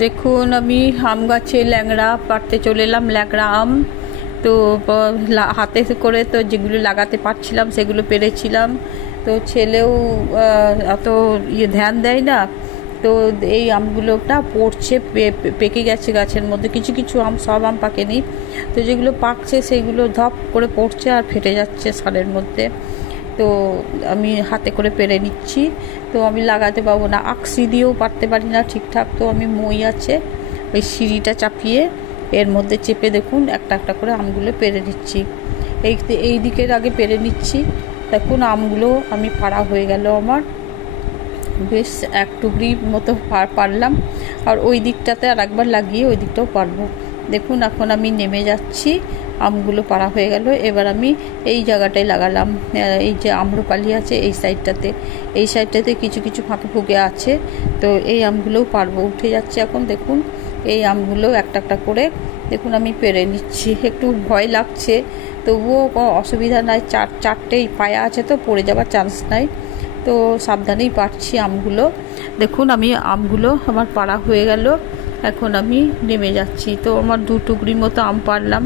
দেখুন, আমি আম গাছে ল্যাংড়া পাড়তে চলে এলাম, ল্যাংড়া আম। তো হাতে করে তো যেগুলো লাগাতে পারছিলাম, সেগুলো পেরেছিলাম। তো ছেলেও অত ইয়ে ধ্যান দেয় না। তো এই আমগুলোটা পড়ছে পেকে গেছে গাছের মধ্যে। কিছু কিছু আম, সব আম পাকেনি। তো যেগুলো পাকছে, সেগুলো ধপ করে পড়ছে আর ফেটে যাচ্ছে সালের মধ্যে। তো আমি হাতে করে পেরে নিচ্ছি। তো আমি লাগাতে পারব না। আকসি দিয়েও পারতে পারি না ঠিকঠাক। তো আমি মই আছে, ওই সিঁড়িটা চাপিয়ে এর মধ্যে চেপে দেখুন, একটা একটা করে আমগুলো পেরে নিচ্ছি। এই এই দিকের আগে পেরে নিচ্ছি। দেখুন, আমগুলো আমি পাড়া হয়ে গেল আমার। বেশ এক টুকরি মতো পারলাম। আর ওই দিকটাতে আর একবার লাগিয়ে ওই দিকটাও পারব। দেখুন, এখন আমি নেমে যাচ্ছি, আমগুলো পাড়া হয়ে গেল। এবার আমি এই জায়গাটায় লাগালাম এই যে আম্রপালি আছে এই সাইডটাতে। এই সাইডটাতে কিছু কিছু ফাঁকে ফুঁকে আছে, তো এই আমগুলোও পারব উঠে যাচ্ছে এখন, দেখুন, এই আমগুলো একটা একটা করে, দেখুন, আমি পেরে নিচ্ছি। একটু ভয় লাগছে, তবুও অসুবিধা নাই। চার চারটেই পায়া আছে তো, পড়ে যাওয়ার চান্স নাই, তো সাবধানেই পারছি আমগুলো। দেখুন, আমি আমগুলো আমার পাড়া হয়ে গেল। এখন আমি নেমে যাচ্ছি। তো আমার দু টুকরি মতো আম পারলাম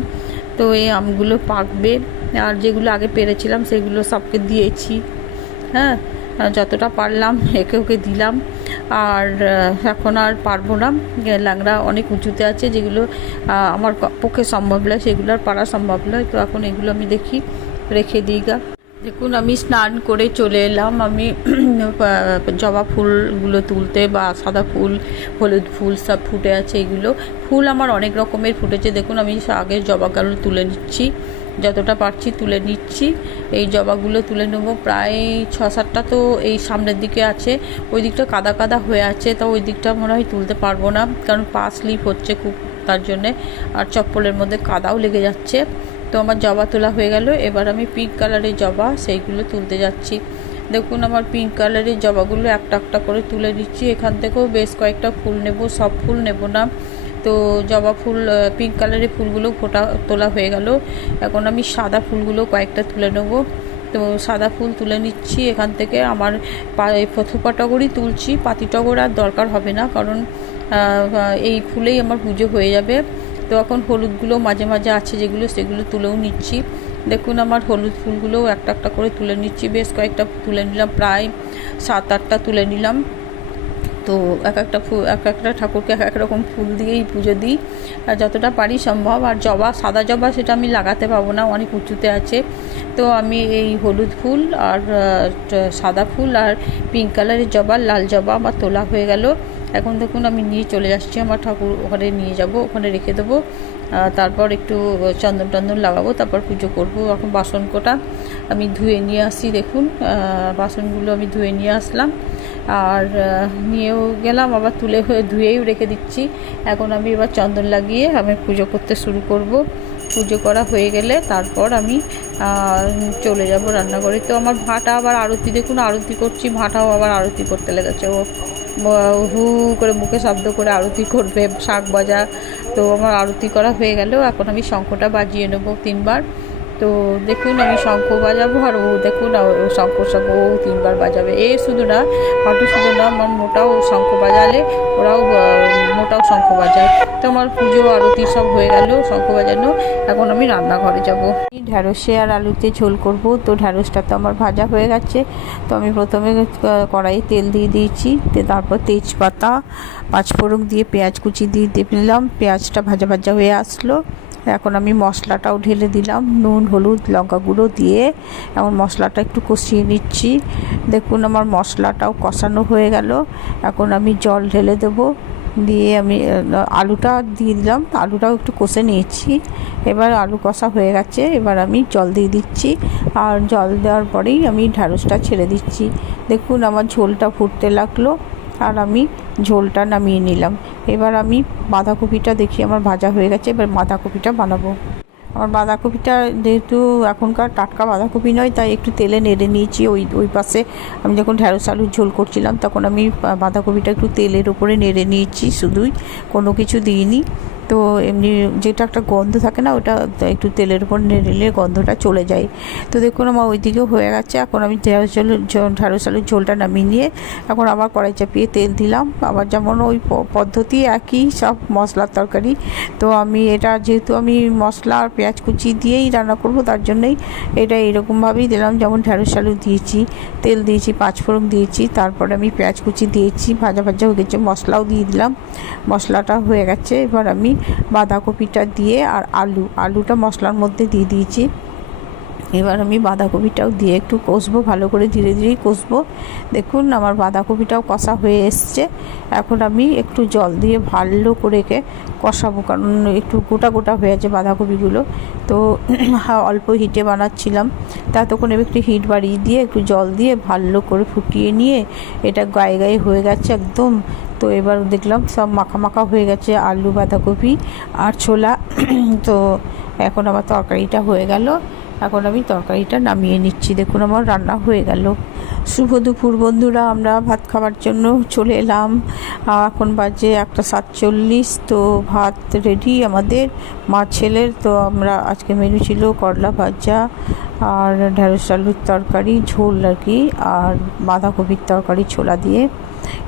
তো এই আমগুলো পাকবে। আর যেগুলো আগে পেরেছিলাম, সেগুলো সবকে দিয়েছি। হ্যাঁ যতটা পারলাম, একে ওকে দিলাম। আর এখন আর পারব না। ল্যাংড়া অনেক উঁচুতে আছে, যেগুলো আমার পক্ষে সম্ভব নয়, সেগুলো আর পারা সম্ভব নয়। তো এখন এগুলো আমি দেখি, রেখে দিই গা। দেখুন, আমি স্নান করে চলে এলাম। আমি জবা ফুলগুলো তুলতে বা সাদা ফুল, হলুদ ফুল সব ফুটে আছে এগুলো। ফুল আমার অনেক রকমের ফুটেছে। দেখুন, আমি আগে জবাগুলো তুলে নিচ্ছি। যতটা পারছি তুলে নিচ্ছি। এই জবাগুলো তুলে নেব। প্রায় ছ সাতটা তো এই সামনের দিকে আছে। ওই দিকটা কাদা কাদা হয়ে আছে, তো ওই দিকটা মনে হয় তুলতে পারব না। কারণ পা স্লিপ হচ্ছে খুব তার জন্যে। আর চপ্পলের মধ্যে কাদাও লেগে যাচ্ছে। তো আমার জবা তোলা হয়ে গেল। এবার আমি পিঙ্ক কালারের জবা সেইগুলো তুলতে যাচ্ছি। দেখুন আমার পিঙ্ক কালারের জবাগুলো একটা একটা করে তুলে দিচ্ছি এখান থেকেও বেশ কয়েকটা ফুল নেব, সব ফুল নেব না। তো জবা ফুল পিঙ্ক কালারের ফুলগুলো ফোটা, তোলা হয়ে গেল। এখন আমি সাদা ফুলগুলো কয়েকটা তুলে নেব। তো সাদা ফুল তুলে নিচ্ছি। এখান থেকে আমার থোপাটগরই তুলছি পাতি টগর আর দরকার হবে না, কারণ এই ফুলেই আমার পুজো হয়ে যাবে। তো এখন হলুদগুলো মাঝে মাঝে আছে যেগুলো, সেগুলো তুলেও নিচ্ছি। দেখুন আমার হলুদ ফুলগুলোও একটা একটা করে তুলে নিচ্ছি। বেশ কয়েকটা তুলে নিলাম, প্রায় সাত আটটা তুলে নিলাম। তো এক একটা ফুল, এক একটা ঠাকুরকে এক এক রকম ফুল দিয়েই পুজো দিই। আর যতটা পারি সম্ভব, আর জবা, সাদা জবা সেটা আমি লাগাতে পাবো না, অনেক উঁচুতে আছে। তো আমি এই হলুদ ফুল আর সাদা ফুল আর পিঙ্ক কালারের জবা, লাল জবা আমার তোলা হয়ে গেল। এখন দেখুন আমি নিয়ে চলে যাচ্ছি, আমার ঠাকুর ওখানে নিয়ে যাব, ওখানে রেখে দেবো তারপর একটু চন্দন টন্দন লাগাবো, তারপর পুজো করব। এখন বাসন কোটা আমি ধুয়ে নিয়ে আসি, দেখুন বাসনগুলো আমি ধুয়ে নিয়ে আসলাম। আর নিয়েও গেলাম, আবার তুলে হয়ে ধুয়েও রেখে দিচ্ছি। এখন আমি এবার চন্দন লাগিয়ে আমি পুজো করতে শুরু করব। পুজো করা হয়ে গেলে তারপর আমি চলে যাব রান্নাঘরে। তো আমার ভাটা আবার আরতি, দেখুন আরতি করছি, ভাটাও আবার আরতি করতে লেগেছে, ও হু করে মুখে শব্দ করে আরতি করবে, শাক বাজা তো আমার আরতি করা হয়ে গেল এখন আমি শঙ্খটা বাজিয়ে নেব তিনবার। তো দেখুন আমি শঙ্খ বাজাবো আর ও দেখুন শঙ্খ শঙ্খ ও তিনবার বাজাবে। এ শুধু না পাটু শুধু না, আমার মোটাও শঙ্খ বাজালে, ওরাও শঙ্খ বাজায় তো আমার পুজো, আরতি সব হয়ে গেল শঙ্খ বাজানো এখন আমি রান্নাঘরে যাব। ঢ্যাঁড়সে আর আলুতে ঝোল করব। তো ঢ্যাঁড়সটা তো আমার ভাজা হয়ে গেছে। তো আমি প্রথমে কড়াইয়ে তেল দিয়ে দিয়েছি। তারপর তেজপাতা, পাঁচফোড়ন দিয়ে পেঁয়াজ কুচি দিয়ে দিয়ে দিলাম পেঁয়াজটা ভাজা ভাজা হয়ে আসলো। এখন আমি মশলাটাও ঢেলে দিলাম। নুন, হলুদ, লঙ্কা গুঁড়ো দিয়ে এখন মশলাটা একটু কষিয়ে নিচ্ছি। দেখুন আমার মশলাটাও কষানো হয়ে গেল। এখন আমি জল ঢেলে দেবো। দিয়ে আমি আলুটা দিয়ে দিলাম। আলুটাও একটু কষে নিয়েছি। এবার আলু কষা হয়ে গেছে। এবার আমি জল দিয়ে দিচ্ছি। আর জল দেওয়ার পরেই আমি ঢ্যাঁড়সটা ছেড়ে দিচ্ছি। দেখুন, আমার ঝোলটা ফুটতে লাগল আর আমি ঝোলটা নামিয়ে নিলাম। এবার আমি বাঁধাকপিটা দেখি, আমার ভাজা হয়ে গেছে। এবার বাঁধাকপিটা বানাবো। আমার বাঁধাকপিটা যেহেতু এখনকার টাটকা বাঁধাকপি নয়, তাই একটু তেলে নেড়ে নিয়েছি ওই ওই পাশে। আমি যখন ঢ্যাঁড়স আলুর ঝোল করছিলাম, তখন আমি বাঁধাকপিটা একটু তেলের ওপরে নেড়ে নিয়েছি, শুধুই কোনো কিছু দিইনি। তো এমনি যেটা একটা গন্ধ থাকে না, ওটা একটু তেলের উপর নেড়ে গন্ধটা চলে যায়। তো দেখুন, আমার ওই ওইদিকেও হয়ে গেছে। এখন আমি ঢেঁড়স জল ঢেঁড়স আলুর ঝোলটা নামিয়ে নিয়ে এখন আবার কড়াই চাপিয়ে তেল দিলাম। আবার যেমন ওই পদ্ধতি একই, সব মশলার তরকারি। তো আমি এটা যেহেতু আমি মশলা আর পেঁয়াজ কুচি দিয়েই রান্না করব, তার জন্যই এটা এরকমভাবেই দিলাম। যেমন ঢেঁড়স আলু দিয়েছি, তেল দিয়েছি, পাঁচফোড়ন দিয়েছি, তারপরে আমি পেঁয়াজ কুচি দিয়েছি, ভাজা ভাজা হয়ে গেছে, মশলাও দিয়ে দিলাম। মশলাটা হয়ে গেছে। এবার আমি বাঁধাকপিটা দিয়ে আর আলু, আলুটা মশলার মধ্যে দিয়ে দিয়েছি। এবার আমি বাঁধাকপিটাও দিয়ে একটু কষবো, ভালো করে ধীরে ধীরেই কষবো। দেখুন, আমার বাঁধাকপিটাও কষা হয়ে এসছে। এখন আমি একটু জল দিয়ে ভালো করে একে কষাবো, কারণ একটু গোটা গোটা হয়ে আছে বাঁধাকপিগুলো। তো অল্প হিটে বানাচ্ছিলাম। তা তখন এবার একটু হিট বাড়িয়ে দিয়ে একটু জল দিয়ে ভালো করে ফুটিয়ে নিয়ে, এটা গায়ে গায়ে হয়ে গেছে একদম। তো এবার দেখলাম সব মাখা মাখা হয়ে গেছে, আলু, বাঁধাকপি আর ছোলা। তো এখন আমার তরকারিটা হয়ে গেল। এখন আমি তরকারিটা নামিয়ে নিচ্ছি। দেখুন আমার রান্না হয়ে গেল। শুভ দুপুর বন্ধুরা, আমরা ভাত খাওয়ার জন্য চলে এলাম। এখন বাজে একটা সাতচল্লিশ, তো ভাত রেডি আমাদের। মা ছেলের, তো আমরা আজকে মেনু ছিল করলা ভাজা আর ঢেঁড়স আলুর তরকারি, ঝোল আর কি, আর বাঁধাকপির তরকারি, ছোলা দিয়ে।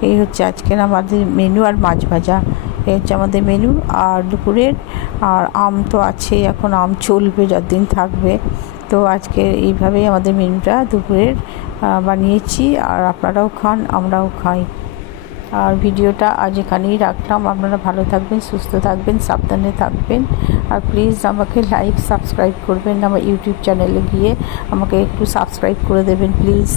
এই হচ্ছে আজকের আমাদের মেনু আর মাছ ভাজা। এই হচ্ছে আমাদের মেনু আর দুপুরের আর আম তো আছে এখন আম চলবে যতদিন থাকবে। তো আজকে এইভাবেই আমাদের মেনুটা দুপুরের বানিয়েছি আর আপনারাও খান, আমরাও খাই। আর ভিডিওটা আজ এখানেই রাখলাম। আপনারা ভালো থাকবেন, সুস্থ থাকবেন, সাবধানে থাকবেন। আর প্লিজ আমাকে লাইক সাবস্ক্রাইব করবেন আমার ইউটিউব চ্যানেলে গিয়ে। আমাকে একটু সাবস্ক্রাইব করে দেবেন প্লিজ